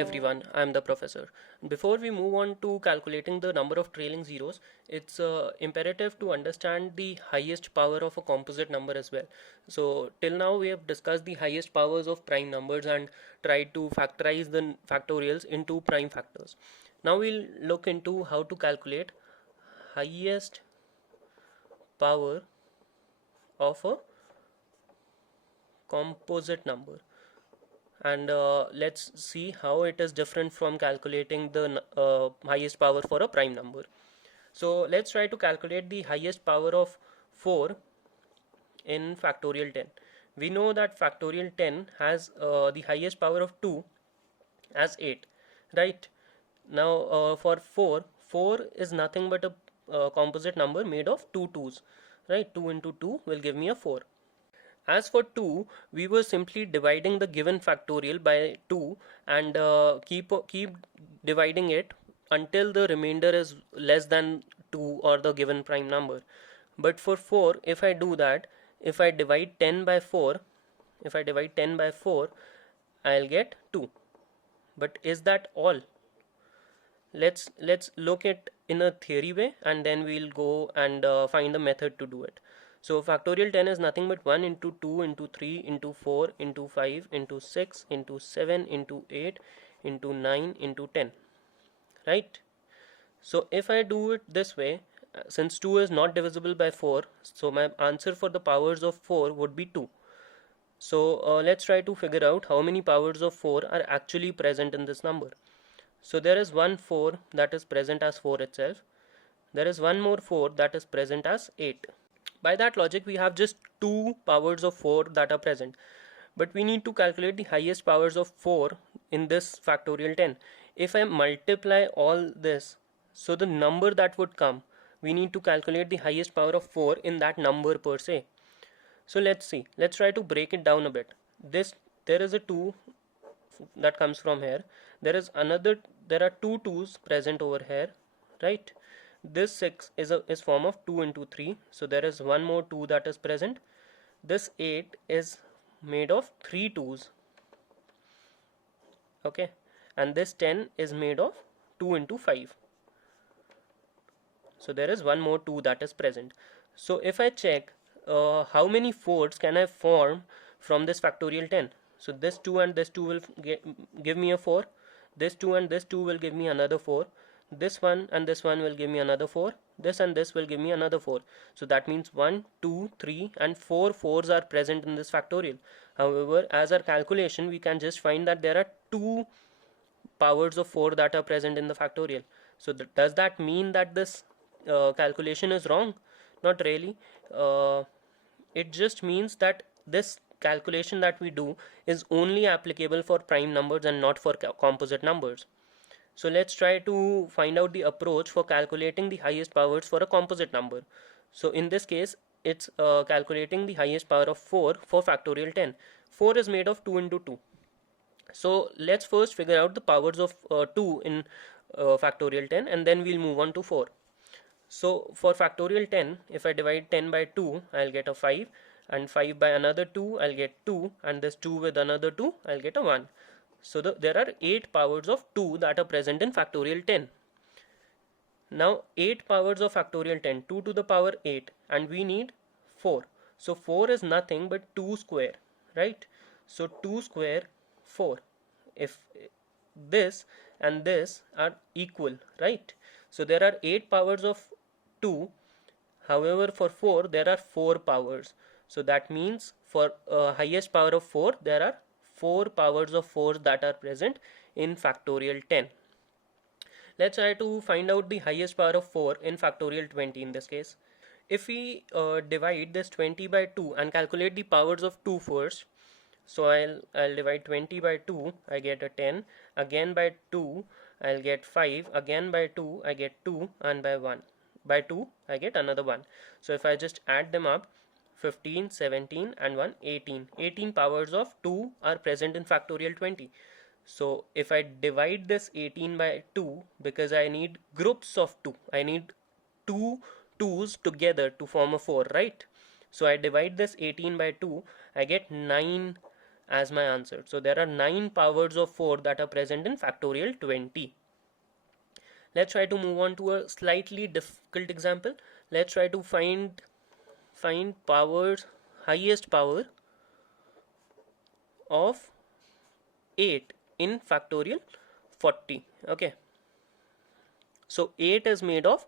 everyone, I am the professor. Before we move on to calculating the number of trailing zeros, it's imperative to understand the highest power of a composite number as well. So till now we have discussed the highest powers of prime numbers and tried to factorize the factorials into prime factors. Now we'll look into how to calculate highest power of a composite number. And let's see how it is different from calculating the highest power for a prime number. So let's try to calculate the highest power of 4 in factorial 10. We know that factorial 10 has the highest power of 2 as 8, right? Now for 4 is nothing but a composite number made of two 2's, right? 2 into 2 will give me a 4. As for 2, we were simply dividing the given factorial by 2 and keep dividing it until the remainder is less than 2 or the given prime number. But for 4, if I do that, if I divide 10 by 4, I'll get 2. But is that all? Let's look at in a theory way, and then we'll go and find a method to do it. So factorial 10 is nothing but 1 into 2 into 3 into 4 into 5 into 6 into 7 into 8 into 9 into 10, right? So if I do it this way, since 2 is not divisible by 4, so my answer for the powers of 4 would be 2. So let's try to figure out how many powers of 4 are actually present in this number. So there is one 4 that is present as 4 itself. There is one more 4 that is present as 8. By that logic, we have just 2 powers of 4 that are present. But we need to calculate the highest powers of 4 in this factorial 10. If I multiply all this, so the number that would come, we need to calculate the highest power of 4 in that number per se. So let's see. Let's try to break it down a bit. There is a 2 that comes from here. There are two 2's present over here, right? This 6 is form of 2 into 3, so there is one more 2 that is present. This 8 is made of 3 2's, okay, and this 10 is made of 2 into 5, so there is one more 2 that is present. So if I check how many 4's can I form from this factorial 10, so this 2 and this 2 will give me a 4, this 2 and this 2 will give me another 4, this one and this one will give me another 4, this and this will give me another 4. So that means 1, 2, 3 and 4 4's are present in this factorial. However, as our calculation, we can just find that there are 2 powers of 4 that are present in the factorial. So does that mean that this calculation is wrong? Not really. It just means that this calculation that we do is only applicable for prime numbers and not for composite numbers. So let's try to find out the approach for calculating the highest powers for a composite number. So in this case, it's calculating the highest power of 4 for factorial 10. 4 is made of 2 into 2. So let's first figure out the powers of 2 in factorial 10, and then we'll move on to 4. So for factorial 10, if I divide 10 by 2, I'll get a 5, and 5 by another 2, I'll get 2, and this 2 with another 2, I'll get a 1. So there are 8 powers of 2 that are present in factorial 10. Now 8 powers of factorial 10, 2 to the power 8, and we need 4. So 4 is nothing but 2 square, right? So 2 square 4. If this and this are equal, right? So there are 8 powers of 2. However, for 4 there are 4 powers. So that means for highest power of 4, there are 4 powers of 4 that are present in factorial 10. Let's try to find out the highest power of 4 in factorial 20 in this case. If we divide this 20 by 2 and calculate the powers of 2 first, so I'll divide 20 by 2, I get a 10, again by 2 I'll get 5, again by 2 I get 2, and by 2 I get another 1. So if I just add them up, 15, 17 and 1, 18. 18 powers of 2 are present in factorial 20. So if I divide this 18 by 2, because I need groups of 2, I need 2 2's together to form a 4, right? So I divide this 18 by 2, I get 9 as my answer. So there are 9 powers of 4 that are present in factorial 20. Let's try to move on to a slightly difficult example. Let's try to find powers, highest power of 8 in factorial 40. Okay, so 8 is made of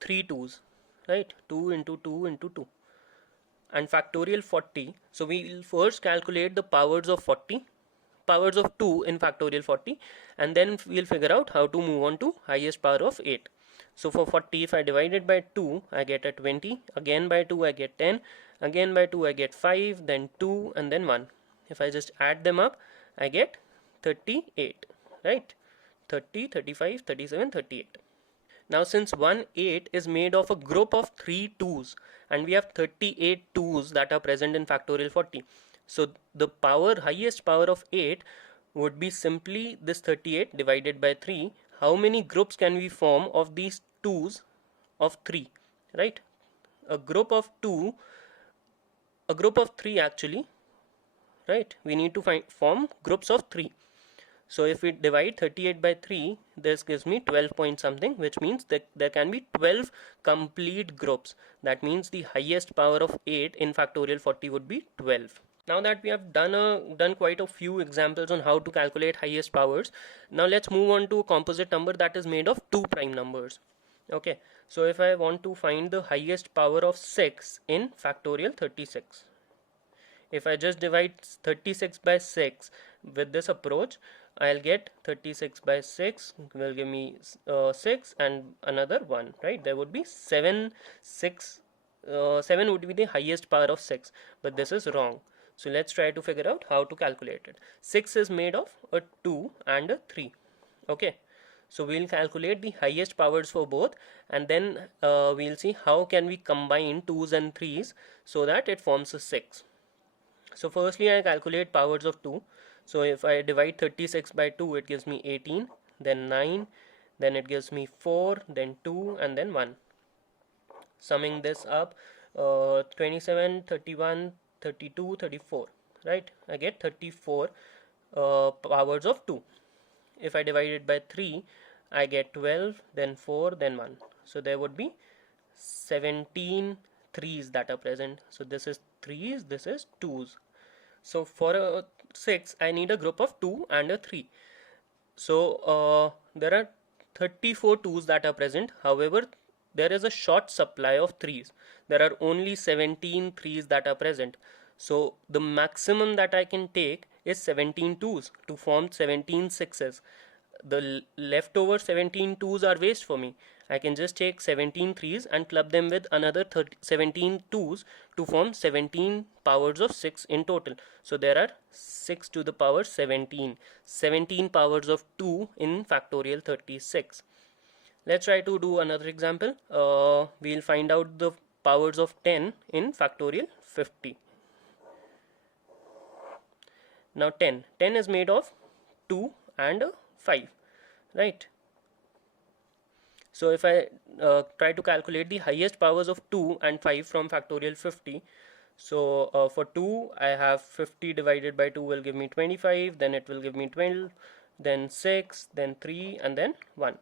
3 2's, right? 2 into 2 into 2, and factorial 40. So we will first calculate the powers of 40, powers of 2 in factorial 40, and then we'll figure out how to move on to highest power of 8. So for 40, if I divide it by 2, I get a 20, again by 2 I get 10, again by 2 I get 5, then 2, and then 1. If I just add them up, I get 38, right? 30, 35, 37, 38. Now since 1/8 is made of a group of 3 2's, and we have 38 2's that are present in factorial 40, so the highest power of 8 would be simply this 38 divided by 3. How many groups can we form of these 2's of 3, right? A group of 3 actually, right? We need to form groups of 3. So if we divide 38 by 3, this gives me 12 point something, which means that there can be 12 complete groups. That means the highest power of 8 in factorial 40 would be 12. Now that we have done quite a few examples on how to calculate highest powers, now let's move on to a composite number that is made of 2 prime numbers. Okay, so if I want to find the highest power of 6 in factorial 36, if I just divide 36 by 6 with this approach, I'll get 36 by 6 will give me 6 and another 1, right? There would be 7 would be the highest power of 6, but this is wrong. So let's try to figure out how to calculate it. 6 is made of a 2 and a 3. Okay, so we'll calculate the highest powers for both, and then we'll see how can we combine 2's and 3's so that it forms a 6. So firstly I calculate powers of 2. So if I divide 36 by 2, it gives me 18, then 9, then it gives me 4, then 2, and then 1. Summing this up, 27, 31, 32, 34, right? I get 34 powers of 2. If I divide it by 3, I get 12, then 4, then 1. So there would be 17 3's that are present. So this is 3's, this is 2's. So for a 6, I need a group of 2 and a 3. So there are 34 2's that are present. However, there is a short supply of 3's. There are only 17 3's that are present. So the maximum that I can take is 17 2's to form 17 6's. The leftover 17 2's are waste for me. I can just take 17 3's and club them with another 17 2's to form 17 powers of 6 in total. So there are 6 to the power 17. 17 powers of 2 in factorial 36. Let's try to do another example. We'll find out the powers of 10 in factorial 50. Now 10 is made of 2 and 5, right? So if I try to calculate the highest powers of 2 and 5 from factorial 50, so for 2 I have 50 divided by 2 will give me 25, then it will give me 12, then 6, then 3, and then 1.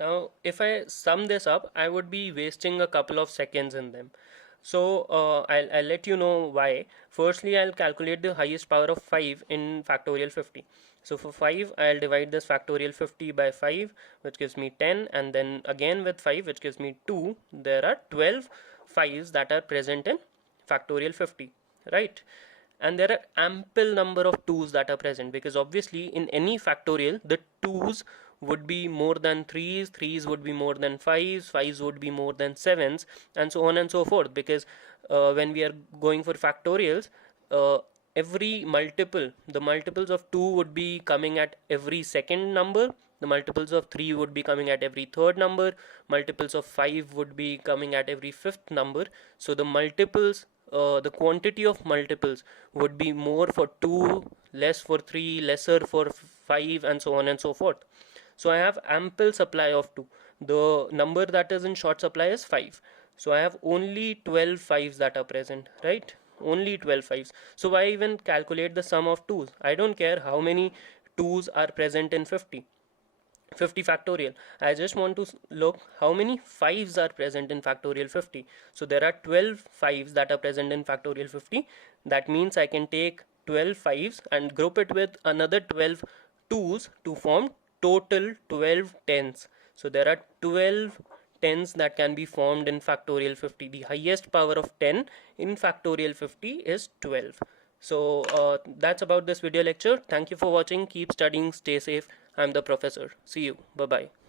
Now if I sum this up, I would be wasting a couple of seconds in them. So I'll let you know why. Firstly, I'll calculate the highest power of 5 in factorial 50. So for 5, I'll divide this factorial 50 by 5, which gives me 10, and then again with 5, which gives me 2. There are 12 5's that are present in factorial 50, right? And there are ample number of 2's that are present, because obviously in any factorial, the 2's would be more than 3's, 3's would be more than 5's, 5's would be more than 7's, and so on and so forth, because when we are going for factorials, every multiple, the multiples of 2 would be coming at every second number, the multiples of 3 would be coming at every third number, multiples of 5 would be coming at every fifth number. So the multiples, the quantity of multiples would be more for 2, less for 3, lesser for 5, and so on and so forth. So I have ample supply of 2. The number that is in short supply is 5. So I have only 12 5's that are present, right? only 12 fives. So why even calculate the sum of 2's? I don't care how many 2's are present in 50 factorial. I just want to look how many 5's are present in factorial 50. So there are 12 5's that are present in factorial 50. That means I can take 12 5's and group it with another 12 2's to form total 12 10's. So there are 12 10's that can be formed in factorial 50. The highest power of 10 in factorial 50 is 12. So that's about this video lecture. Thank you for watching. Keep studying. Stay safe. I'm the professor. See you. Bye bye.